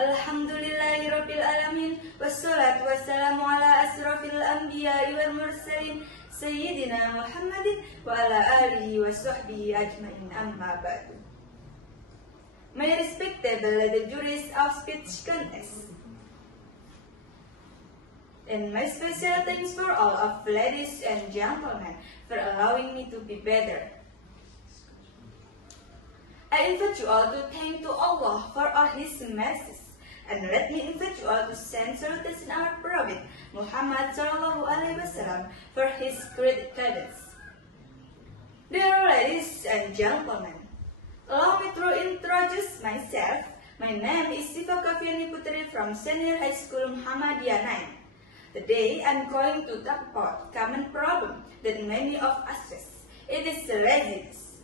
Alhamdulillahirabbil alamin wassalatu wassalamu ala asrofil anbiya'i wal mursalin Sayyidina Muhammadin wa ala alihi wa sahbihi ajma'in, amma ba'du. My respectable the juries of speech contest, and my special thanks for all of ladies and gentlemen for allowing me to be better. I invite you all to thank to Allah for all His mercies, and let me invite you all to send salutation our Prophet Muhammad SAW for his great guidance. Dear ladies and gentlemen, allow me to introduce myself. My name is Sifa Kafiani Putri from Senior High School Muhammadiyah 9. Today I'm going to talk about common problem that many of us face. It is laziness.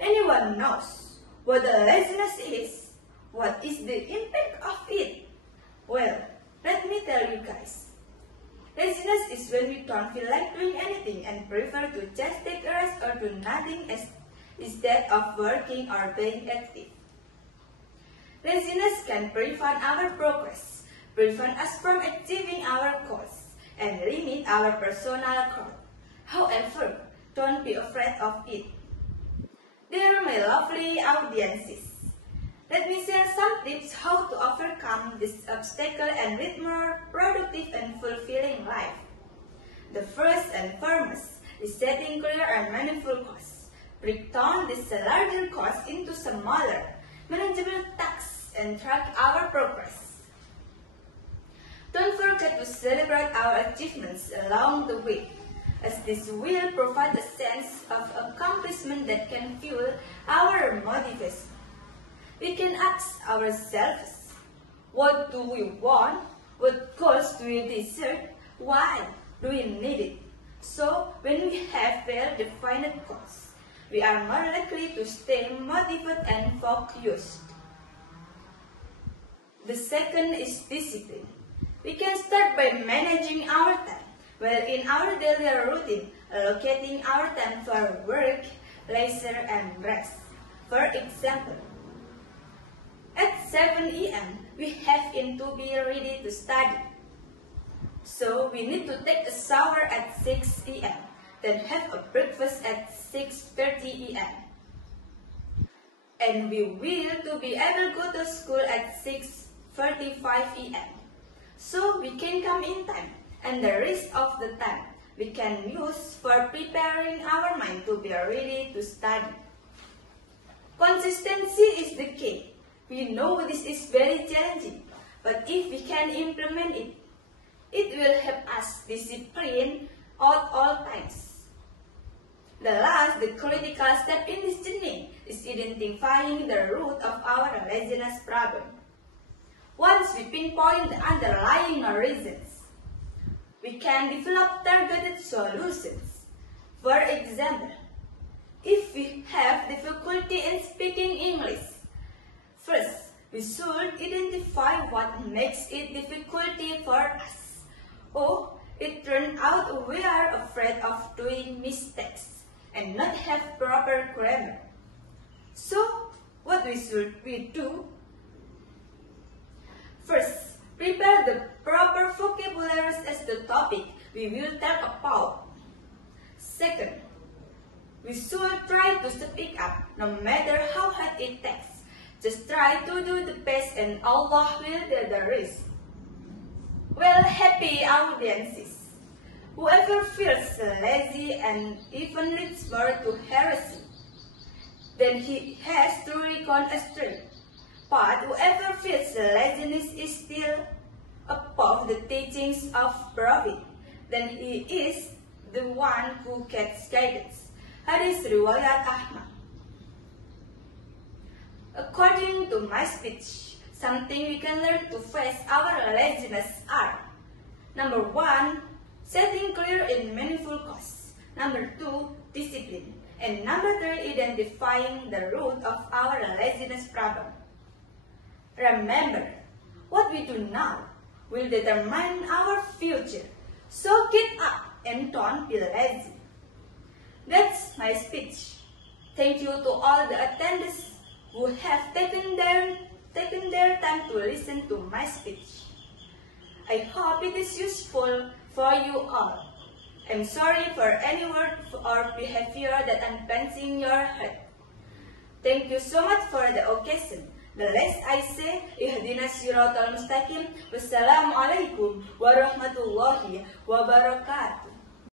Anyone knows what the laziness is? What is the impact of it? Well, let me tell you guys. Laziness is when we don't feel like doing anything and prefer to just take a rest or do nothing instead of working or being active. Laziness can prevent our progress, prevent us from achieving our goals, and limit our personal growth. However, don't be afraid of it. Dear my lovely audiences, let me share some tips how to overcome this obstacle and lead more productive and fulfilling life. The first and foremost is setting clear and meaningful goals. Break down these larger goals into smaller, manageable tasks and track our progress. Don't forget to celebrate our achievements along the way, as this will provide a sense of accomplishment that can fuel our motivation. We can ask ourselves, what do we want? What goals do we desire? Why do we need it? So, when we have well-defined goals, we are more likely to stay motivated and focused. The second is discipline. We can start by managing our time. Well, in our daily routine, allocating our time for work, leisure, and rest. For example, at 7 a.m., we have to be ready to study. So, we need to take a shower at 6 a.m., then have a breakfast at 6:30 a.m. And we will to be able to go to school at 6:45 a.m. So, we can come in time. And the rest of the time we can use for preparing our mind to be ready to study. Consistency is the key. We know this is very challenging, but if we can implement it, it will help us discipline at all times. The last, the critical step in this journey is identifying the root of our laziness problem. Once we pinpoint the underlying reasons, we can develop targeted solutions. For example, if we have difficulty in speaking English, first we should identify what makes it difficulty for us. Oh, it turned out we are afraid of doing mistakes and not have proper grammar. So, what should we do? First, prepare the proper vocabularies as the topic we will talk about. Second, we should try to speak up no matter how hard it takes. Just try to do the best and Allah will do the rest. Well, happy audiences. Whoever feels lazy and even leads more to heresy, then he has truly gone astray. But whoever feels laziness is still above the teachings of Prophet, then he is the one who gets guidance. Hadis riwayat Ahmad. According to my speech, something we can learn to face our laziness are: number 1, setting clear and meaningful goals. Number 2, discipline. And number 3, identifying the root of our laziness problem. Remember, what we do now will determine our future. So get up and don't be lazy. That's my speech. Thank you to all the attendees who have taken their taken their time to listen to my speech. I hope it is useful for you all. I'm sorry for any word or behavior that unpains your heart. Thank you so much for the occasion. The last I say, ihdinas siratal mustaqim. Wassalamualaikum warahmatullahi wabarakatuh.